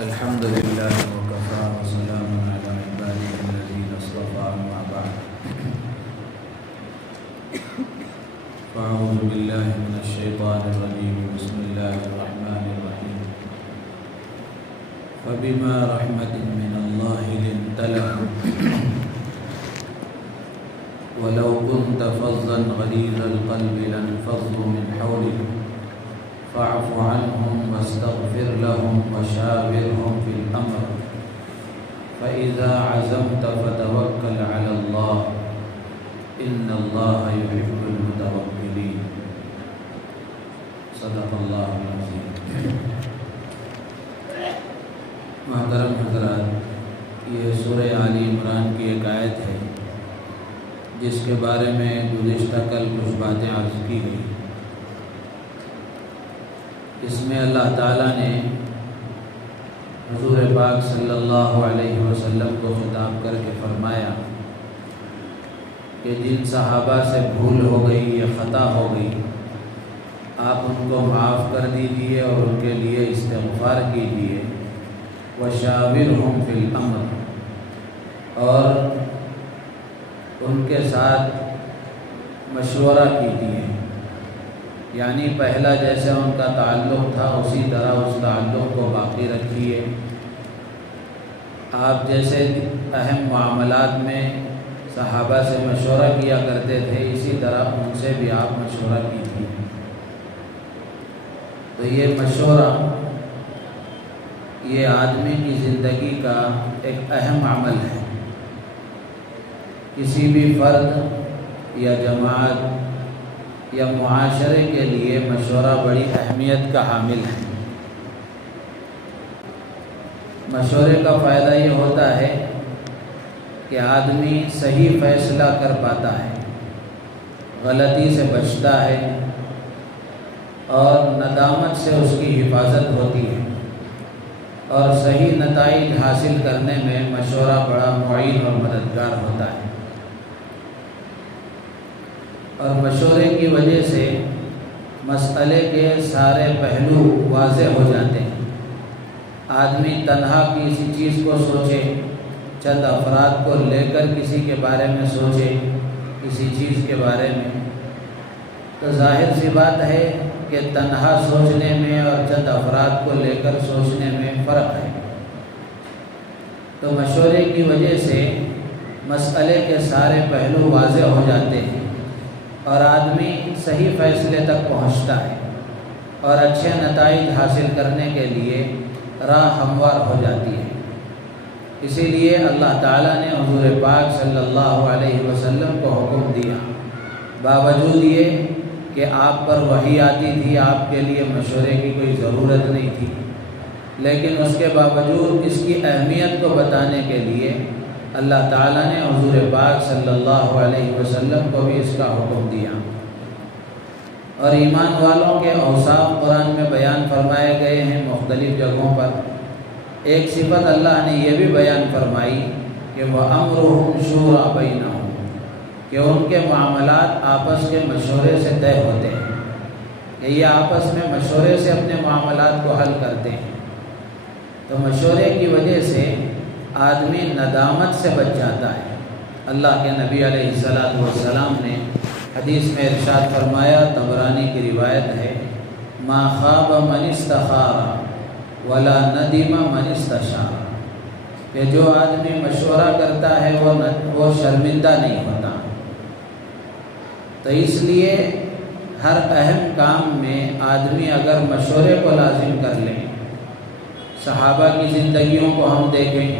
الحمد لله وكفى وسلام على عباده الذين اصطفى أما بعد فأعوذ بالله من الشيطان الرجيم بسم الله الرحمن الرحيم فبما رحمة من الله لنت لهم ولو كنت فظا غليظ القلب لانفضوا من حولك فاعف عنهم واستغفر لهم وشاورهم في الأمر فإذا عزمت فتوكل على الله إن الله يحب المتوكلين صدق الله العظيم. محترم حضرات، یہ سورہ آل عمران کی ایک آیت ہے جس کے بارے میں گزشتہ کل کچھ باتیں عرض کی گئی. اس میں اللہ تعالیٰ نے حضور پاک صلی اللہ علیہ وسلم کو خطاب کر کے فرمایا کہ جن صحابہ سے بھول ہو گئی یا خطا ہو گئی آپ ان کو معاف کر دیجئے اور ان کے لیے استغفار کیجئے. وشاورہم فی الامر، اور ان کے ساتھ مشورہ کیجئے، یعنی پہلا جیسے ان کا تعلق تھا اسی طرح اس تعلق کو باقی رکھیے. آپ جیسے اہم معاملات میں صحابہ سے مشورہ کیا کرتے تھے اسی طرح ان سے بھی آپ مشورہ کیجیے. تو یہ مشورہ یہ آدمی کی زندگی کا ایک اہم عمل ہے. کسی بھی فرد یا جماعت یا معاشرے کے لیے مشورہ بڑی اہمیت کا حامل ہے. مشورے کا فائدہ یہ ہوتا ہے کہ آدمی صحیح فیصلہ کر پاتا ہے، غلطی سے بچتا ہے اور ندامت سے اس کی حفاظت ہوتی ہے، اور صحیح نتائج حاصل کرنے میں مشورہ بڑا معین اور مددگار ہوتا ہے. اور مشورے کی وجہ سے مسئلے کے سارے پہلو واضح ہو جاتے ہیں. آدمی تنہا کسی چیز کو سوچے، چند افراد کو لے کر کسی کے بارے میں سوچے، کسی چیز کے بارے میں، تو ظاہر سی بات ہے کہ تنہا سوچنے میں اور چند افراد کو لے کر سوچنے میں فرق ہے. تو مشورے کی وجہ سے مسئلے کے سارے پہلو واضح ہو جاتے ہیں اور آدمی صحیح فیصلے تک پہنچتا ہے اور اچھے نتائج حاصل کرنے کے لیے راہ ہموار ہو جاتی ہے. اسی لیے اللہ تعالیٰ نے حضور پاک صلی اللہ علیہ وسلم کو حکم دیا، باوجود یہ کہ آپ پر وحی آتی تھی، آپ کے لیے مشورے کی کوئی ضرورت نہیں تھی، لیکن اس کے باوجود اس کی اہمیت کو بتانے کے لیے اللہ تعالیٰ نے حضور پاک صلی اللہ علیہ وسلم کو بھی اس کا حکم دیا. اور ایمان والوں کے اوصاف قرآن میں بیان فرمائے گئے ہیں مختلف جگہوں پر. ایک صفت اللہ نے یہ بھی بیان فرمائی کہ وَأَمْرُهُمْ شُورَىٰ بَيْنَهُمْ، کہ ان کے معاملات آپس کے مشورے سے طے ہوتے ہیں، کہ یہ آپس میں مشورے سے اپنے معاملات کو حل کرتے ہیں. تو مشورے کی وجہ سے آدمی ندامت سے بچ جاتا ہے. اللہ کے نبی علیہ السلام نے حدیث میں ارشاد فرمایا، طبرانی کی روایت ہے، ما خاب من استخار ولا ندم من استشار، کہ جو آدمی مشورہ کرتا ہے وہ شرمندہ نہیں ہوتا. تو اس لیے ہر اہم کام میں آدمی اگر مشورے کو لازم کر لے، صحابہ کی زندگیوں کو ہم دیکھیں،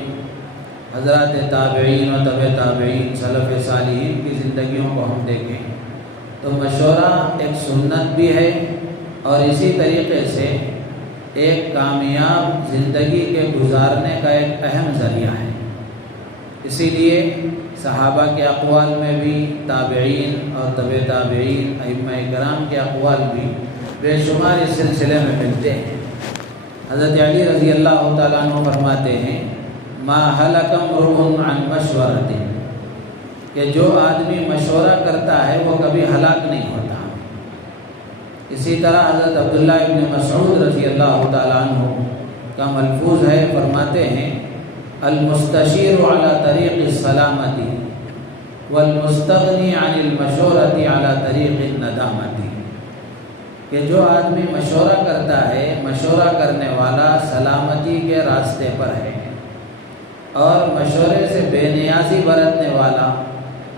حضرات تابعین و تبع تابعین، سلف صالحین کی زندگیوں کو ہم دیکھیں، تو مشورہ ایک سنت بھی ہے اور اسی طریقے سے ایک کامیاب زندگی کے گزارنے کا ایک اہم ذریعہ ہے. اسی لیے صحابہ کے اقوال میں بھی، تابعین اور تبع تابعین، ائمہ کرام کے اقوال بھی بے شمار اس سلسلے میں ملتے ہیں. حضرت علی رضی اللہ تعالیٰ عنہ فرماتے ہیں، ما ہلک امرؤ عن مشورۃ، کہ جو آدمی مشورہ کرتا ہے وہ کبھی ہلاک نہیں ہوتا. اسی طرح حضرت عبداللہ ابن مسعود رضی اللہ تعالیٰ عنہ کا ملفوظ ہے، فرماتے ہیں المستشیر علی طریق السلامتی والمستغنی عن المشورۃ علی طریق الندامتی، کہ جو آدمی مشورہ کرتا ہے، مشورہ کرنے والا سلامتی کے راستے پر ہے، اور مشورے سے بے نیازی برتنے والا،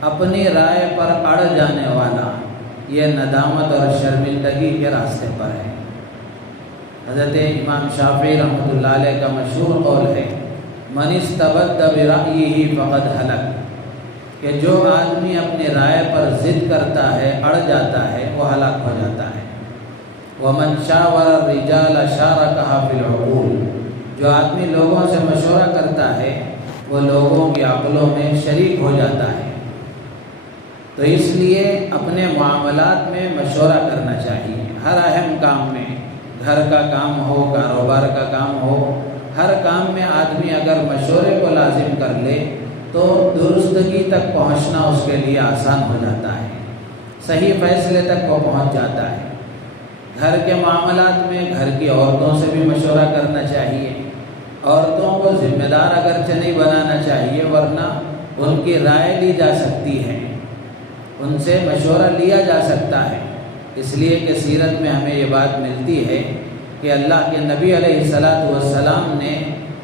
اپنی رائے پر اڑ جانے والا، یہ ندامت اور شرمندگی کے راستے پر ہے۔ حضرت امام شافعی رحمۃ اللہ علیہ کا مشہور قول ہے من استبد برأیہ فقد ہلک، کہ جو آدمی اپنی رائے پر ضد کرتا ہے، اڑ جاتا ہے، وہ ہلاک ہو جاتا ہے۔ ومن شاور الرجال شارکہ فی العقول، جو آدمی لوگوں سے مشورہ کرتا ہے وہ لوگوں کی عقلوں میں شریک ہو جاتا ہے۔ تو اس لیے اپنے معاملات میں مشورہ کرنا چاہیے، ہر اہم کام میں، گھر کا کام ہو، کاروبار کا کام ہو، ہر کام میں آدمی اگر مشورے کو لازم کر لے تو درستگی تک پہنچنا اس کے لیے آسان ہو جاتا ہے، صحیح فیصلے تک وہ پہنچ جاتا ہے۔ گھر کے معاملات میں گھر کی عورتوں سے بھی مشورہ کرنا چاہیے، عورتوں کو ذمہ دار اگرچہ نہیں بنانا چاہیے، ورنہ ان کی رائے لی جا سکتی ہے، ان سے مشورہ لیا جا سکتا ہے، اس لیے کہ سیرت میں ہمیں یہ بات ملتی ہے کہ اللہ کے نبی علیہ السلام نے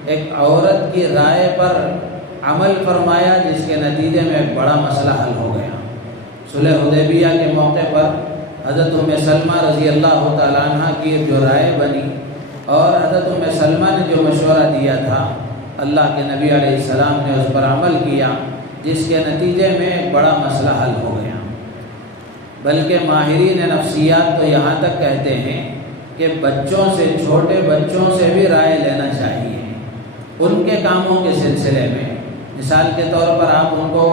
ایک عورت کی رائے پر عمل فرمایا، جس کے نتیجے میں ایک بڑا مسئلہ حل ہو گیا۔ صلح حدیبیہ کے موقع پر حضرت ام سلمہ رضی اللہ تعالیٰ عنہ کی جو رائے بنی اور حضرت ام سلمہ نے جو مشورہ دیا تھا، اللہ کے نبی علیہ السلام نے اس پر عمل کیا، جس کے نتیجے میں ایک بڑا مسئلہ حل ہو گیا۔ بلکہ ماہرین نفسیات تو یہاں تک کہتے ہیں کہ بچوں سے، چھوٹے بچوں سے بھی رائے لینا چاہیے ان کے کاموں کے سلسلے میں۔ مثال کے طور پر آپ ان کو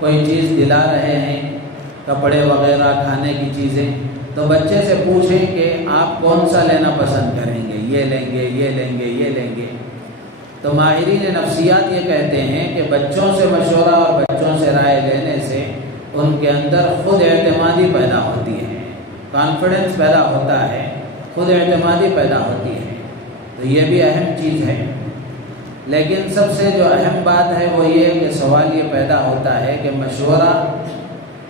کوئی چیز دلا رہے ہیں، کپڑے وغیرہ، کھانے کی چیزیں، تو بچے سے پوچھیں کہ آپ کون سا لینا پسند کریں گے، یہ لیں گے، یہ لیں گے، یہ لیں گے۔ تو ماہرین نفسیات یہ کہتے ہیں کہ بچوں سے مشورہ اور بچوں سے رائے لینے سے ان کے اندر خود اعتمادی پیدا ہوتی ہے، کانفیڈنس پیدا ہوتا ہے، خود اعتمادی پیدا ہوتی ہے۔ تو یہ بھی اہم چیز ہے۔ لیکن سب سے جو اہم بات ہے وہ یہ کہ سوال یہ پیدا ہوتا ہے کہ مشورہ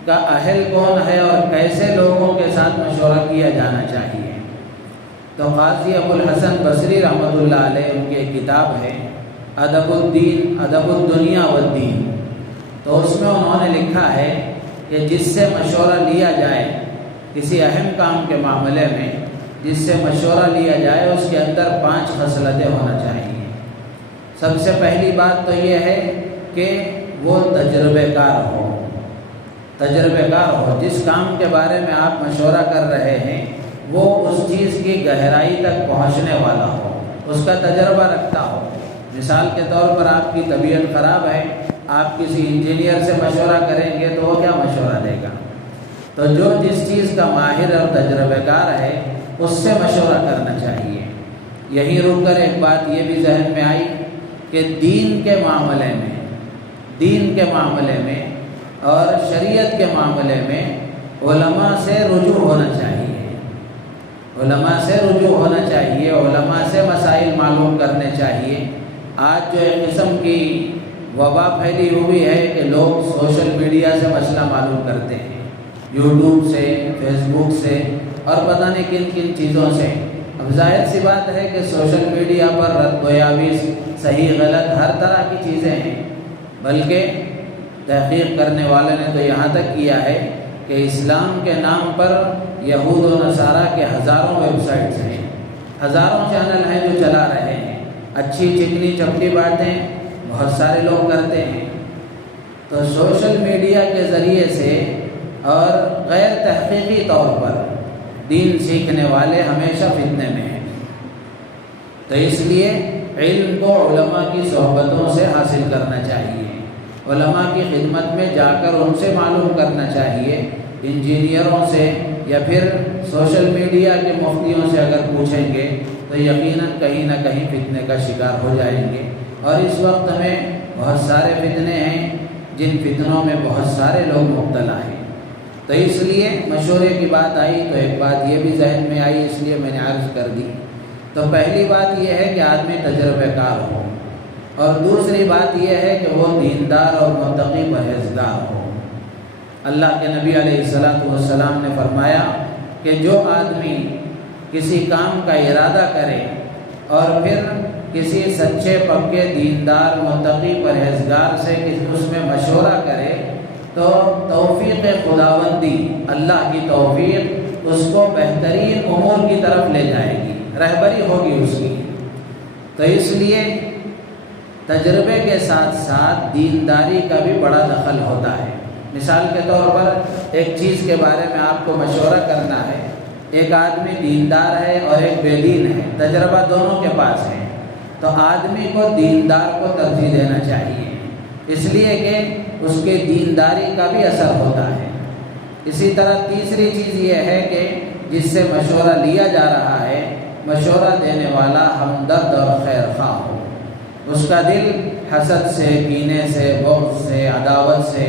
کا اہل کون ہے اور کیسے لوگوں کے ساتھ مشورہ کیا جانا چاہیے۔ تو قاضی ابو الحسن بصری رحمۃ اللہ علیہ، ان کی ایک کتاب ہے ادب الدین، ادب الدنیا والدین، تو اس میں انہوں نے لکھا ہے کہ جس سے مشورہ لیا جائے کسی اہم کام کے معاملے میں، جس سے مشورہ لیا جائے اس کے اندر 5 خصلتیں ہونا چاہیے۔ سب سے پہلی بات تو یہ ہے کہ وہ تجربہ کار ہو، تجربہ کار ہو، جس کام کے بارے میں آپ مشورہ کر رہے ہیں وہ اس چیز کی گہرائی تک پہنچنے والا ہو، اس کا تجربہ رکھتا ہو۔ مثال کے طور پر آپ کی طبیعت خراب ہے، آپ کسی انجینئر سے مشورہ کریں گے تو وہ کیا مشورہ دے گا؟ تو جو جس چیز کا ماہر اور تجربہ کار ہے اس سے مشورہ کرنا چاہیے۔ یہیں رک کر ایک بات یہ بھی ذہن میں آئی کہ دین کے معاملے میں اور شریعت کے معاملے میں علماء سے رجوع ہونا چاہیے، علماء سے رجوع ہونا چاہیے، علماء سے مسائل معلوم کرنے چاہیے۔ آج جو ایک قسم کی وبا پھیلی ہوئی ہے کہ لوگ سوشل میڈیا سے مسئلہ معلوم کرتے ہیں، یوٹیوب سے، فیس بک سے اور پتہ نہیں کن کن چیزوں سے۔ اب ظاہر سی بات ہے کہ سوشل میڈیا پر رد و یابس، صحیح غلط ہر طرح کی چیزیں ہیں، بلکہ تحقیق کرنے والے نے تو یہاں تک کیا ہے کہ اسلام کے نام پر یہود و نصارہ کے ہزاروں ویب سائٹس ہیں، ہزاروں چینل ہیں جو چلا رہے ہیں، اچھی چکنی چپٹی باتیں بہت سارے لوگ کرتے ہیں۔ تو سوشل میڈیا کے ذریعے سے اور غیر تحقیقی طور پر دین سیکھنے والے ہمیشہ فتنے میں ہیں۔ تو اس لیے علم کو علماء کی صحبتوں سے حاصل کرنا چاہیے، علماء کی خدمت میں جا کر ان سے معلوم کرنا چاہیے، انجینئروں سے یا پھر سوشل میڈیا کے مفتیوں سے اگر پوچھیں گے تو یقیناً کہیں نہ کہیں فتنے کا شکار ہو جائیں گے۔ اور اس وقت میں بہت سارے فتنے ہیں جن فتنوں میں بہت سارے لوگ مبتلا ہیں۔ تو اس لیے مشورے کی بات آئی تو ایک بات یہ بھی ذہن میں آئی، اس لیے میں نے عرض کر دی۔ تو پہلی بات یہ ہے کہ آدمی تجربہ کار ہو، اور دوسری بات یہ ہے کہ وہ دیندار اور متقی پرہیزگار ہو۔ اللہ کے نبی علیہ السلام نے فرمایا کہ جو آدمی کسی کام کا ارادہ کرے اور پھر کسی سچے پکے دیندار متقی پرہیزگار سے اس میں مشورہ کرے تو توفیق خداوندی، اللہ کی توفیق اس کو بہترین امور کی طرف لے جائے گی، رہبری ہوگی اس کی۔ تو اس لیے تجربے کے ساتھ ساتھ دینداری کا بھی بڑا دخل ہوتا ہے۔ مثال کے طور پر ایک چیز کے بارے میں آپ کو مشورہ کرنا ہے، ایک آدمی دیندار ہے اور ایک بے دین ہے، تجربہ دونوں کے پاس ہے، تو آدمی کو دیندار کو ترجیح دینا چاہیے، اس لیے کہ اس کے دینداری کا بھی اثر ہوتا ہے۔ اسی طرح تیسری چیز یہ ہے کہ جس سے مشورہ لیا جا رہا ہے، مشورہ دینے والا ہمدرد اور خیر خواہ ہو، اس کا دل حسد سے، کینے سے، بغض سے، عداوت سے،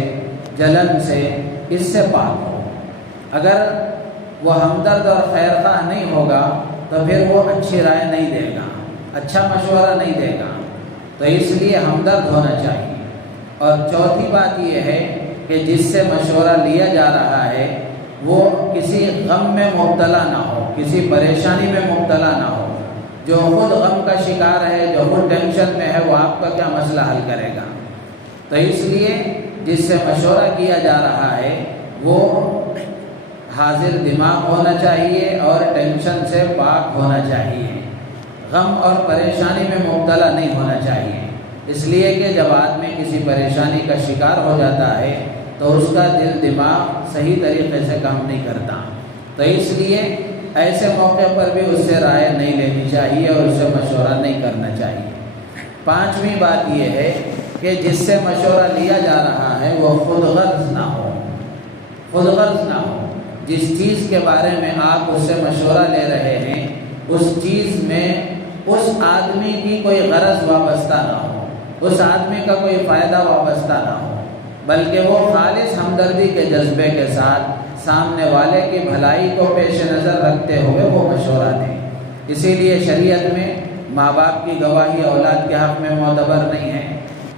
جلن سے، اس سے پاک ہو۔ اگر وہ ہمدرد اور خیر خواہ نہیں ہوگا تو پھر وہ اچھی رائے نہیں دے گا، اچھا مشورہ نہیں دے گا، تو اس لیے ہمدرد ہونا چاہیے۔ اور چوتھی بات یہ ہے کہ جس سے مشورہ لیا جا رہا ہے وہ کسی غم میں مبتلا نہ ہو، کسی پریشانی میں مبتلا نہ ہو۔ جو خود غم کا شکار ہے، جو خود ٹینشن میں ہے، وہ آپ کا کیا مسئلہ حل کرے گا؟ تو اس لیے جس سے مشورہ کیا جا رہا ہے وہ حاضر دماغ ہونا چاہیے اور ٹینشن سے پاک ہونا چاہیے، غم اور پریشانی میں مبتلا نہیں ہونا چاہیے۔ اس لیے کہ جب آدمی کسی پریشانی کا شکار ہو جاتا ہے تو اس کا دل دماغ صحیح طریقے سے کام نہیں کرتا، تو اس لیے ایسے موقع پر بھی اس سے رائے نہیں لینی چاہیے اور اس سے مشورہ نہیں کرنا چاہیے۔ پانچویں بات یہ ہے کہ جس سے مشورہ لیا جا رہا ہے وہ خود غرض نہ ہو، خود غرض نہ ہو۔ جس چیز کے بارے میں آپ اس سے مشورہ لے رہے ہیں اس چیز میں اس آدمی کی کوئی غرض وابستہ نہ ہو، اس آدمی کا کوئی فائدہ وابستہ نہ ہو، بلکہ وہ خالص ہمدردی کے جذبے کے ساتھ سامنے والے کی بھلائی کو پیش نظر رکھتے ہوئے وہ مشورہ دیں۔ اسی لیے شریعت میں ماں باپ کی گواہی اولاد کے حق میں معتبر نہیں ہے،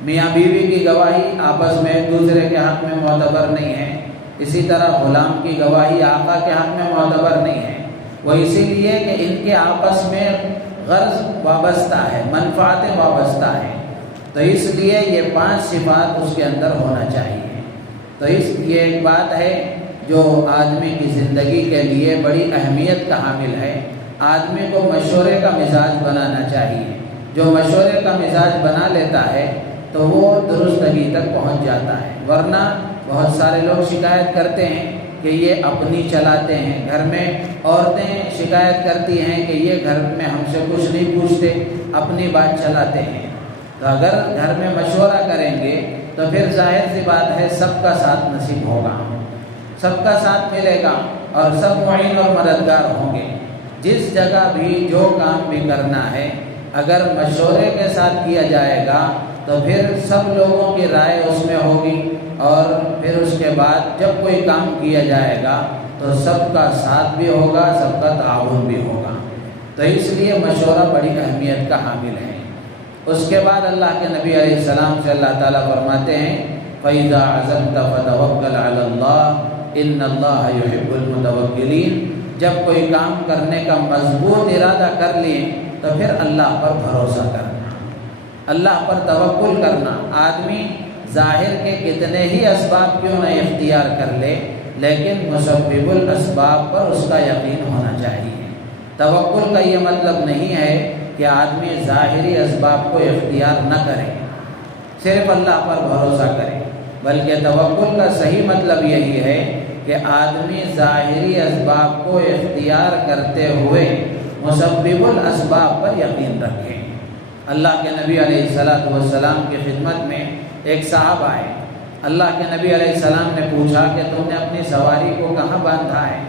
میاں بیوی کی گواہی آپس میں ایک دوسرے کے حق میں معتبر نہیں ہے، اسی طرح غلام کی گواہی آقا کے حق میں معتبر نہیں ہے۔ وہ اسی لیے کہ ان کے آپس میں غرض وابستہ ہے، منفعتیں وابستہ ہیں، تو اس لیے یہ 5 صفات اس کے اندر ہونا چاہیے۔ تو یہ ایک بات ہے جو آدمی کی زندگی کے لیے بڑی اہمیت کا حامل ہے۔ آدمی کو مشورے کا مزاج بنانا چاہیے، جو مشورے کا مزاج بنا لیتا ہے تو وہ درستگی تک پہنچ جاتا ہے۔ ورنہ بہت سارے لوگ شکایت کرتے ہیں کہ یہ اپنی چلاتے ہیں، گھر میں عورتیں شکایت کرتی ہیں کہ یہ گھر میں ہم سے کچھ نہیں پوچھتے، اپنی بات چلاتے ہیں۔ تو اگر گھر میں مشورہ کریں گے تو پھر ظاہر سی بات ہے سب کا ساتھ نصیب ہوگا، سب کا ساتھ ملے گا اور سب معین اور مددگار ہوں گے۔ جس جگہ بھی جو کام بھی کرنا ہے اگر مشورے کے ساتھ کیا جائے گا تو پھر سب لوگوں کی رائے اس میں ہوگی، اور پھر اس کے بعد جب کوئی کام کیا جائے گا تو سب کا ساتھ بھی ہوگا، سب کا تعاون بھی ہوگا۔ تو اس لیے مشورہ بڑی اہمیت کا حامل ہے۔ اس کے بعد اللہ کے نبی علیہ السلام سے اللہ تعالیٰ فرماتے ہیں فَإِذَا عَزَمْتَ فَتَوَكَّلْ عَلَى اللَّهِ إِنَّ اللَّهَ يُحِبُّ الْمُتَوَكِّلِينَ۔ جب کوئی کام کرنے کا مضبوط ارادہ کر لیں تو پھر اللہ پر بھروسہ کرنا، اللہ پر توکل کرنا۔ آدمی ظاہر کے کتنے ہی اسباب کیوں نہ اختیار کر لے لیکن مسبب الاسباب پر اس کا یقین ہونا چاہیے۔ توکل کا یہ مطلب نہیں ہے کہ آدمی ظاہری اسباب کو اختیار نہ کرے، صرف اللہ پر بھروسہ کرے، بلکہ توکل کا صحیح مطلب یہی ہے کہ آدمی ظاہری اسباب کو اختیار کرتے ہوئے مسبب الاسباب پر یقین رکھے۔ اللہ کے نبی علیہ السلام کی خدمت میں ایک صاحب آئے، اللہ کے نبی علیہ السلام نے پوچھا کہ تم نے اپنی سواری کو کہاں باندھا ہے؟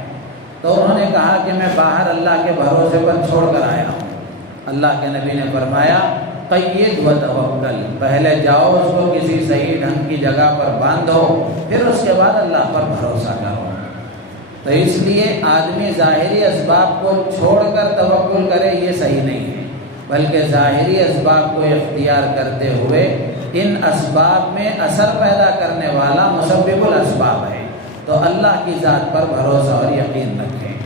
تو انہوں نے کہا کہ میں باہر اللہ کے بھروسے پر چھوڑ کر آیا ہوں۔ اللہ کے نبی نے فرمایا قید و توکل، پہلے جاؤ اس کو کسی صحیح ڈھنگ کی جگہ پر باندھو، پھر اس کے بعد اللہ پر بھروسہ کرو۔ تو اس لیے آدمی ظاہری اسباب کو چھوڑ کر توکل کرے یہ صحیح نہیں ہے، بلکہ ظاہری اسباب کو اختیار کرتے ہوئے ان اسباب میں اثر پیدا کرنے والا مسبب الاسباب ہے، تو اللہ کی ذات پر بھروسہ اور یقین رکھیں۔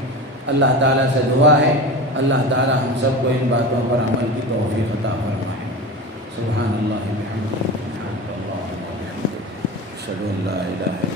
اللہ تعالیٰ سے دعا ہے اللہ تعالیٰ ہم سب کو ان باتوں پر عمل کی توفیق عطا فرمائے۔ سبحان اللہ بحمدہ، سبحان اللہ وبحمدہ، اشہد ان لا الہ الا اللہ۔